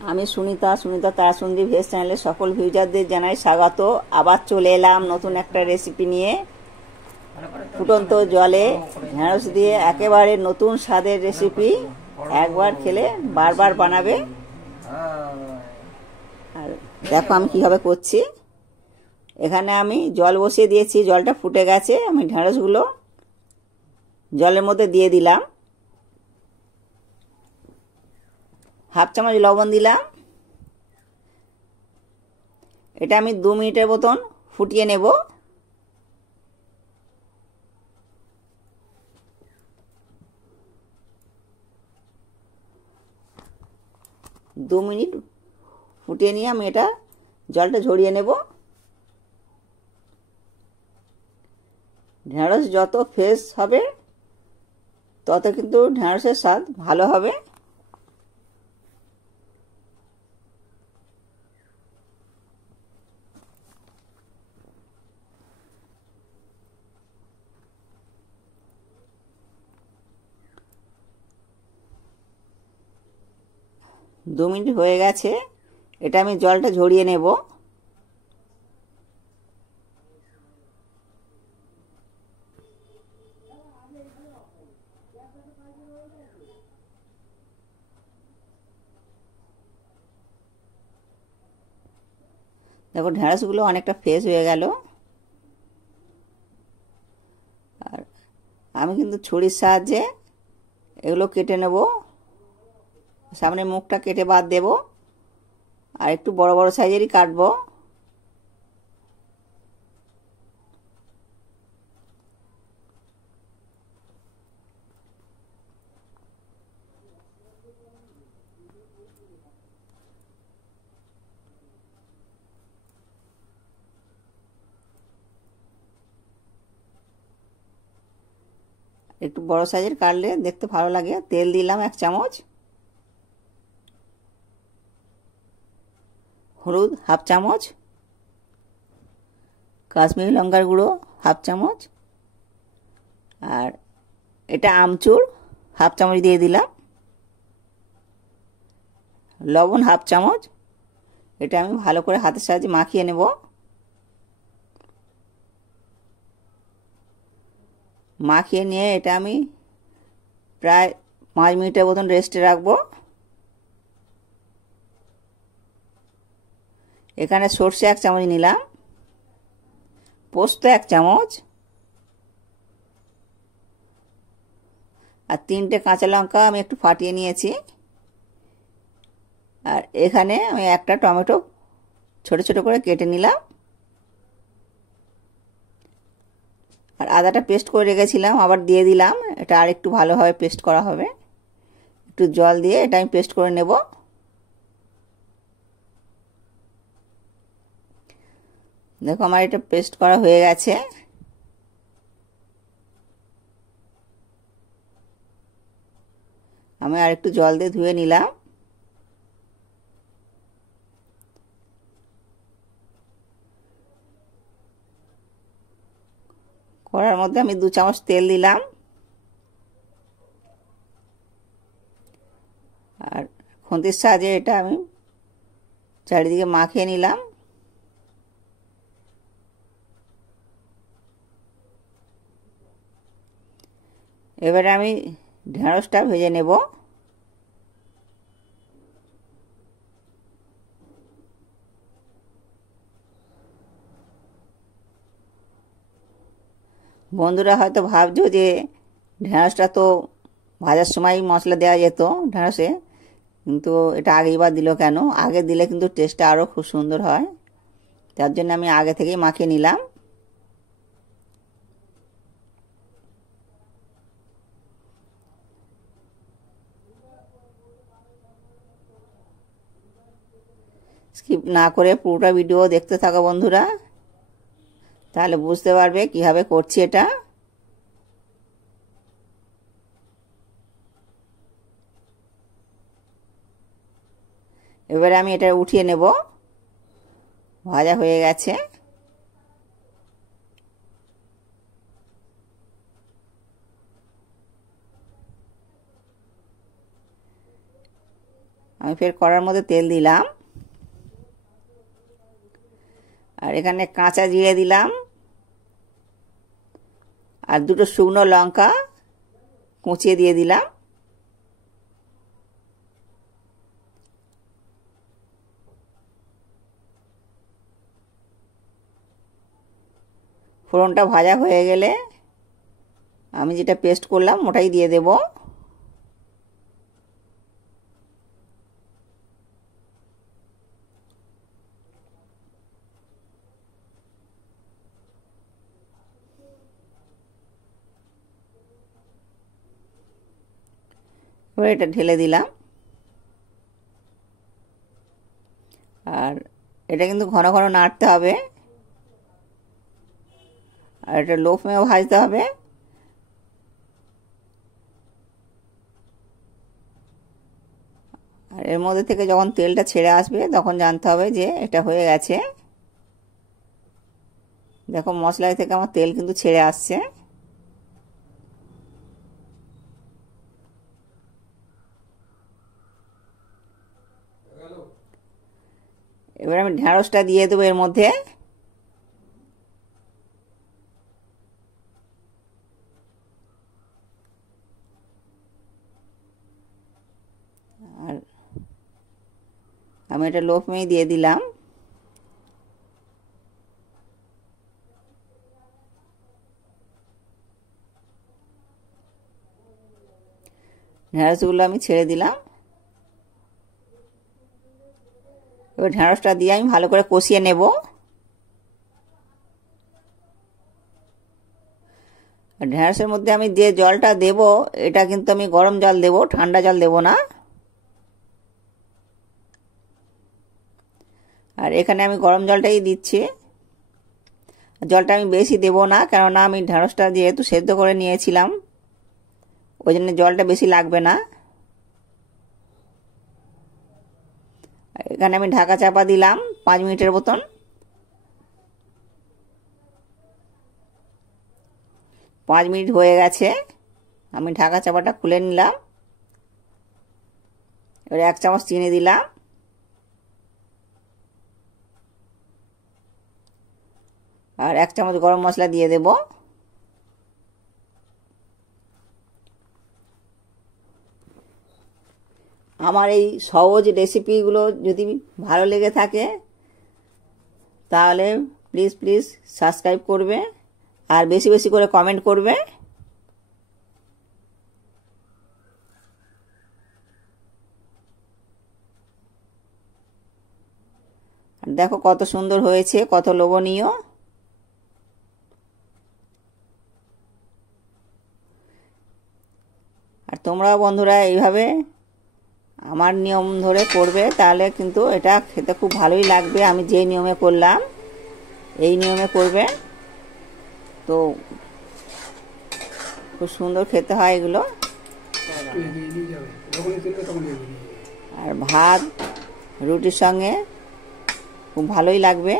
আমি সুনিতা তারাসুন্দরী ভেজ চ্যানেলের সকল ভিউজারদের জানাই স্বাগত। আবার চলে এলাম নতুন একটা রেসিপি নিয়ে। ফুটন্ত জলে ঢেঁড়স দিয়ে একেবারে নতুন স্বাদের রেসিপি। একবার খেলে বারবার বানাবে। আর দেখো আমি কিভাবে করছি। এখানে আমি জল বসিয়ে দিয়েছি, জলটা ফুটে গেছে। আমি ঢেঁড়সগুলো জলের মধ্যে দিয়ে দিলাম, হাফ চামচ লবণ দিলাম। এটা আমি 2 মিনিটের মতন ফুটিয়ে নেব। দু মিনিট ফুটিয়ে নিয়ে আমি এটা জলটা ঝরিয়ে নেব। ঢেঁড়স যত ফ্রেশ হবে তত কিন্তু ঢেঁড়সের স্বাদ ভালো হবে। দু মিনিট হয়ে গেছে, এটা আমি জলটা ঝরিয়ে নেব। দেখো ঢেঁড়সগুলো অনেকটা ফ্রেশ হয়ে গেল। আর আমি কিন্তু ছুরির সাহায্যে এগুলো কেটে নেব। সামনে মুখটা কেটে বাদ দেব, আর একটু বড় বড় সাইজেরই কাটবো। একটু বড় সাইজের কাটলে দেখতে ভালো লাগে। তেল দিলাম 1 চামচ, হলুদ হাফ চামচ, কাশ্মীরি লঙ্কার গুঁড়ো হাফ চামচ, আর এটা আমচুর হাফ চামচ দিয়ে দিলাম, লবণ হাফ চামচ। এটা আমি ভালো করে হাতের সাহায্যে মাখিয়ে নেব। মাখিয়ে নিয়ে এটা আমি প্রায় 5 মিনিটের মতন রেস্টে রাখবো। এখানে সর্ষে 1 চামচ নিলাম, পোস্ত 1 চামচ, আর 3টে কাঁচা লঙ্কা আমি একটু ফাটিয়ে নিয়েছি। আর এখানে আমি একটা টমেটো ছোট ছোট করে কেটে নিলাম। আর আদাটা পেস্ট করে রেখেছিলাম, আবার দিয়ে দিলাম। এটা আর একটু ভালোভাবে পেস্ট করা হবে। একটু জল দিয়ে এটা আমি পেস্ট করে নেব। দেখো আমার এটা পেস্ট করা হয়ে গেছে। আমি আর একটু জল দিয়ে ধুয়ে নিলাম। কড়ার মধ্যে আমি 2 চামচ তেল দিলাম, আর খুন্তির সাহায্যে এটা আমি চারিদিকে মাখিয়ে নিলাম। এবারে আমি ঢেঁড়সটা ভেজে নেব। বন্ধুরা হয়তো ভাবছো যে ঢেঁড়সটা তো ভাজার সময় মশলা দেওয়া যেত ঢেঁড়সে, কিন্তু এটা আগেই বা দিল কেন? আগে দিলে কিন্তু টেস্টটা আরও খুব সুন্দর হয়। তার জন্য আমি আগে থেকেই মাখিয়ে নিলাম। স্কিপ না করে পুরোটা ভিডিও দেখতে থাকো বন্ধুরা, তাহলে বুঝতে পারবে কিভাবে করছি এটা। এবারে আমি এটা উঠিয়ে নেব। ভাজা হয়ে গেছে। আমি ফের কড়ার মধ্যে তেল দিলাম, আর এখানে কাঁচা জিরে দিলাম, আর দুটো শুকনো লঙ্কা কুচিয়ে দিয়ে দিলাম। ফোড়নটা ভাজা হয়ে গেলে আমি যেটা পেস্ট করলাম ওটাই দিয়ে দেব। এবার এটা ঢেলে দিলাম, আর এটা কিন্তু ঘন ঘন নাড়তে হবে, আর এটা লো ফ্লেমে ভাজতে হবে। আর এর মধ্যে থেকে যখন তেলটা ছেড়ে আসবে তখন জানতে হবে যে এটা হয়ে গেছে। দেখো মশলা থেকে আমার তেল কিন্তু ছেড়ে আসছে। এবার আমি ঢ্যাঁড়সটা দিয়ে দেবো এর মধ্যে। আর আমি এটা লো ফ্লেমে দিয়ে দিলাম। ঢ্যাঁড়সগুলো আমি ছেড়ে দিলাম। এবার ঢ্যাঁড়সটা দিয়ে আমি ভালো করে কষিয়ে নেব। ঢ্যাঁড়সের মধ্যে আমি যে জলটা দেব এটা কিন্তু আমি গরম জল দেব, ঠান্ডা জল দেব না। আর এখানে আমি গরম জলটাই দিচ্ছি। জলটা আমি বেশি দেব না, কেননা আমি ঢ্যাঁড়সটা যেহেতু সেদ্ধ করে নিয়েছিলাম ওই জন্য জলটা বেশি লাগবে না। এখানে আমি ঢাকা চাপা দিলাম 5 মিনিটের মতন। 5 মিনিট হয়ে গেছে, আমি ঢাকা চাপাটা খুলে নিলাম। এবার 1 চামচ চিনি দিলাম, আর 1 চামচ গরম মশলা দিয়ে দেব। আমার এই সহজ রেসিপিগুলো যদি ভালো লেগে থাকে তাহলে প্লিজ প্লিজ সাবস্ক্রাইব করবে, আর বেশি বেশি করে কমেন্ট করবে। দেখো কত সুন্দর হয়েছে, কত লোভনীয়। আর তোমরা বন্ধুরা এইভাবে আমার নিয়ম ধরে করবে, তাহলে কিন্তু এটা খেতে খুব ভালোই লাগবে। আমি যে নিয়মে করলাম এই নিয়মে করবে, তো খুব সুন্দর খেতে হয় এগুলো। আর ভাত রুটির সঙ্গে খুব ভালোই লাগবে।